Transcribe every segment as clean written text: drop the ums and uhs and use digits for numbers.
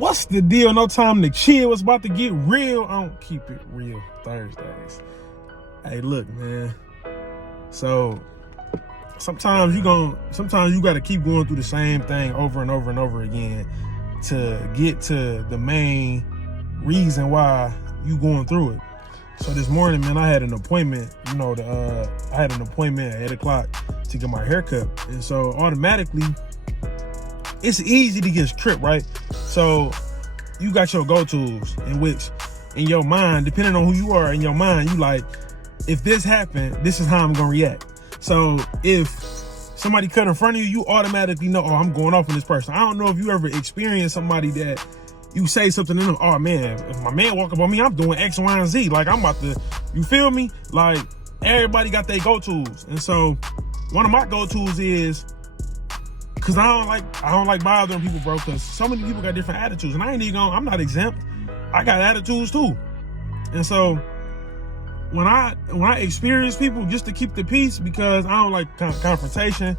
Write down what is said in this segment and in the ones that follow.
What's the deal? No time to chill. It's about to get real. I don't keep it real Thursdays. Hey, look, man. So sometimes you got to keep going through the same thing over and over and over again to get to the main reason why you going through it. So this morning, man, I had an appointment. I had an appointment at 8 o'clock to get my hair cut, and so automatically, it's easy to get tripped, right? So you got your go-tos, in which, in your mind, depending on who you are, in your mind, you like, if this happened, this is how I'm gonna react. So if somebody cut in front of you, you automatically know, oh, I'm going off on this person. I don't know if you ever experienced somebody that you say something to them, oh man, if my man walk up on me, I'm doing X, Y, and Z. Like, I'm about to, you feel me? Like, everybody got their go-tos. And so one of my go-tos is, cause I don't like bothering people, bro, cause so many people got different attitudes, and I'm not exempt. I got attitudes too. And so when I experience people, just to keep the peace, because I don't like confrontation,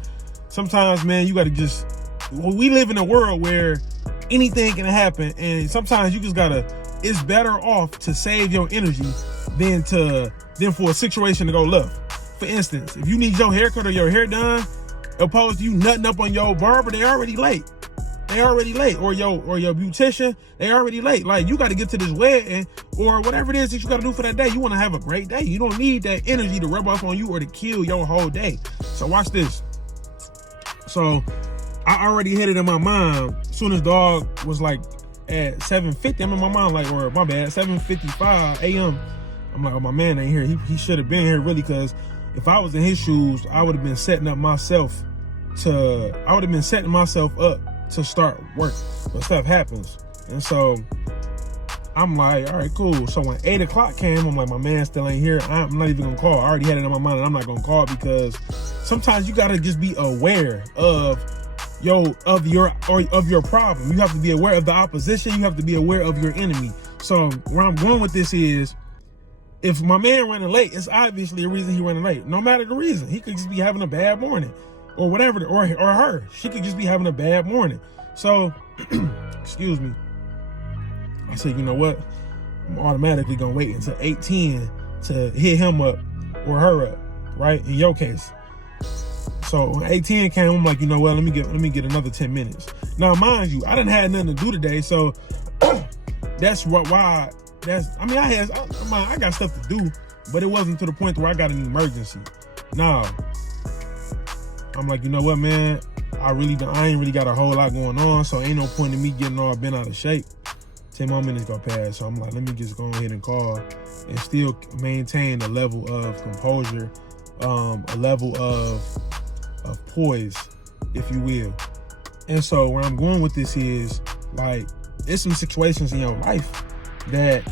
sometimes, man, you gotta just, we live in a world where anything can happen, and sometimes you just gotta, it's better off to save your energy than for a situation to go left. For instance, if you need your haircut or your hair done, opposed to you nutting up on your barber, they already late. Or your beautician, they already late. Like, you got to get to this wedding or whatever it is that you got to do for that day. You want to have a great day. You don't need that energy to rub off on you or to kill your whole day. So watch this. So I already had it in my mind. As soon as dog was like at 7:50, I'm in my mind like, or my bad, 7:55 a.m. I'm like, oh, my man ain't here. He should have been here, really, because if I was in his shoes, I would have been setting myself up to start work, but stuff happens. And so I'm like, all right, cool. So when 8 o'clock came, I'm like, my man still ain't here. I'm not even gonna call. I already had it in my mind and I'm not gonna call, because sometimes you gotta just be aware of your problem. You have to be aware of the opposition. You have to be aware of your enemy. So where I'm going with this is, if my man running late, it's obviously a reason he running late. No matter the reason, he could just be having a bad morning, or whatever, or her, she could just be having a bad morning. So, excuse me. I said, you know what? I'm automatically gonna wait until 8:10 to hit him up or her up, right? In your case. So when 8:10 came, I'm like, you know what? Let me get another 10 minutes. Now, mind you, I didn't have nothing to do today, so that's why. I got stuff to do, but it wasn't to the point where I got an emergency. Now, I'm like, you know what, man? I ain't really got a whole lot going on, so ain't no point in me getting all bent out of shape. 10 more minutes go past, so I'm like, let me just go ahead and call and still maintain a level of composure, a level of poise, if you will. And so where I'm going with this is, like, there's some situations in your life that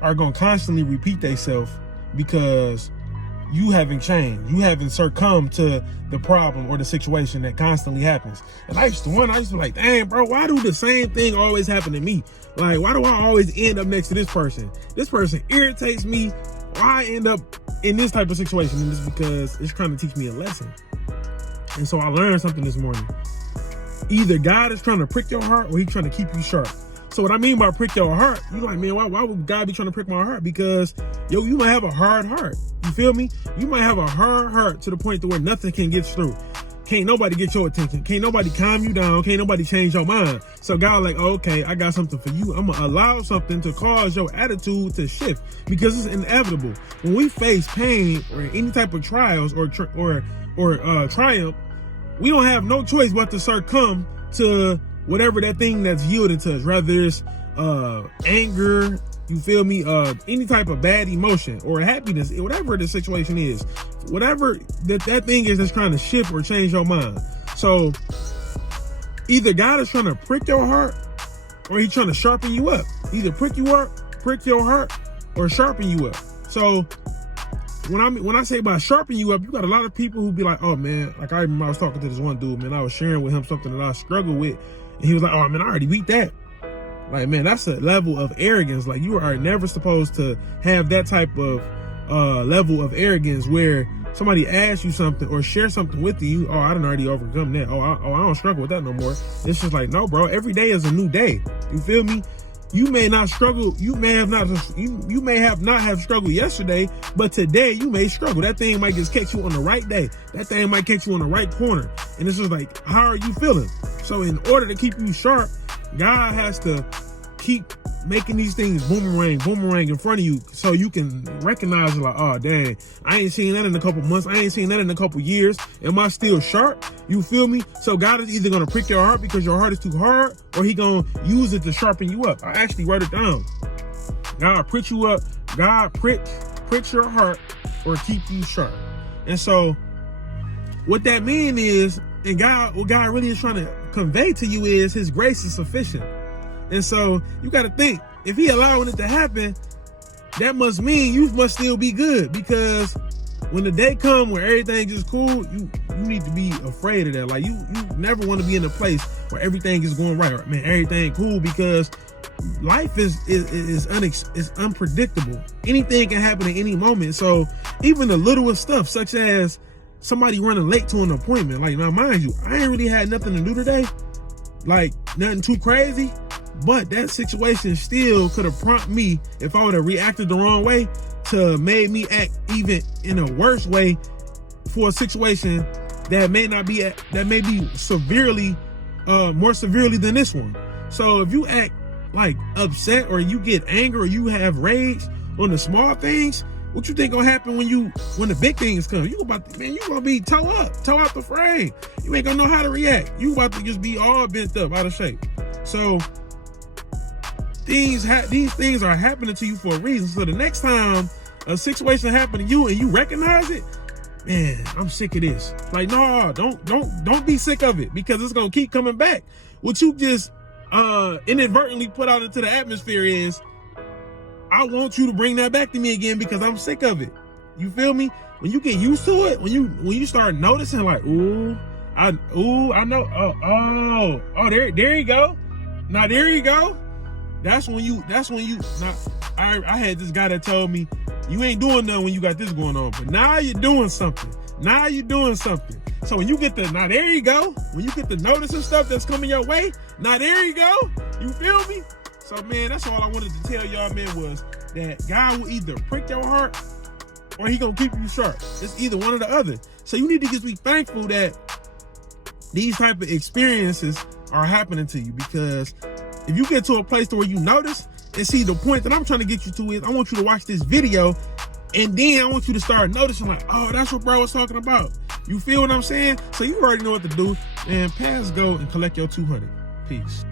are going to constantly repeat themselves because you haven't changed. You haven't succumbed to the problem or the situation that constantly happens. And I used to be like, dang, bro, why do the same thing always happen to me? Like, why do I always end up next to this person? This person irritates me. Why I end up in this type of situation? And it's because it's trying to teach me a lesson. And so I learned something this morning. Either God is trying to prick your heart or he's trying to keep you sharp. So what I mean by prick your heart, you're like, man, why would God be trying to prick my heart? Because, you might have a hard heart. You feel me? You might have a hard heart to the point to where nothing can get through. Can't nobody get your attention. Can't nobody calm you down. Can't nobody change your mind. So God like, okay, I got something for you. I'm going to allow something to cause your attitude to shift, because it's inevitable. When we face pain or any type of trials or triumph, we don't have no choice but to succumb to whatever that thing that's yielding to us, whether it's anger, you feel me, any type of bad emotion or happiness, whatever the situation is, whatever that thing is that's trying to shift or change your mind. So either God is trying to prick your heart or he's trying to sharpen you up. Either prick your heart or sharpen you up. So when I say about sharpen you up, you got a lot of people who be like, oh man, like I remember I was talking to this one dude, man, I was sharing with him something that I struggle with. And he was like, oh man, I already beat that. Like, man, that's a level of arrogance. Like, you are never supposed to have that type of level of arrogance where somebody asks you something or share something with you, oh, I done already overcome that. I don't struggle with that no more. It's just like, no, bro, every day is a new day. You feel me? You may not struggle. You may have not have struggled yesterday, but today you may struggle. That thing might just catch you on the right day. That thing might catch you on the right corner. And it's just like, how are you feeling? So in order to keep you sharp, God has to keep making these things boomerang in front of you so you can recognize it, like, oh, dang, I ain't seen that in a couple months. I ain't seen that in a couple years. Am I still sharp? You feel me? So God is either going to prick your heart because your heart is too hard, or he going to use it to sharpen you up. I actually wrote it down. God pricks you up. God pricks your heart or keep you sharp. And so what that means is, and what God really is trying to convey to you is his grace is sufficient. And so you got to think, if he allowing it to happen, that must mean you must still be good, because when the day come where everything is cool, you need to be afraid of that. Like you never want to be in a place where everything is going right, or man, everything cool, because life is unpredictable. Anything can happen at any moment. So even the littlest stuff, such as somebody running late to an appointment, like, now mind you, I ain't really had nothing to do today, like nothing too crazy. But that situation still could have prompted me, if I would have reacted the wrong way, to made me act even in a worse way for a situation that may be severely, more severely than this one. So if you act like upset, or you get angry, or you have rage on the small things, what you think gonna happen when the big things come? You gonna be toe out the frame. You ain't gonna know how to react. You about to just be all bent up, out of shape. So these things are happening to you for a reason. So the next time a situation happens to you and you recognize it, man, I'm sick of this. Like, no, don't be sick of it, because it's gonna keep coming back. What you just inadvertently put out into the atmosphere is, I want you to bring that back to me again because I'm sick of it. You feel me? When you get used to it, when you start noticing, like, I know, there you go. Now there you go. That's when you, now, I had this guy that told me, you ain't doing nothing when you got this going on, but now you're doing something. So when you get now there you go. When you get the notice of stuff that's coming your way, now there you go. You feel me? So man, that's all I wanted to tell y'all, man, was that God will either prick your heart or he gonna keep you sharp. It's either one or the other. So you need to just be thankful that these type of experiences are happening to you, because if you get to a place to where you notice, and see, the point that I'm trying to get you to is, I want you to watch this video, and then I want you to start noticing, like, oh, that's what bro was talking about. You feel what I'm saying? So you already know what to do. And pass go and collect your 200. Peace.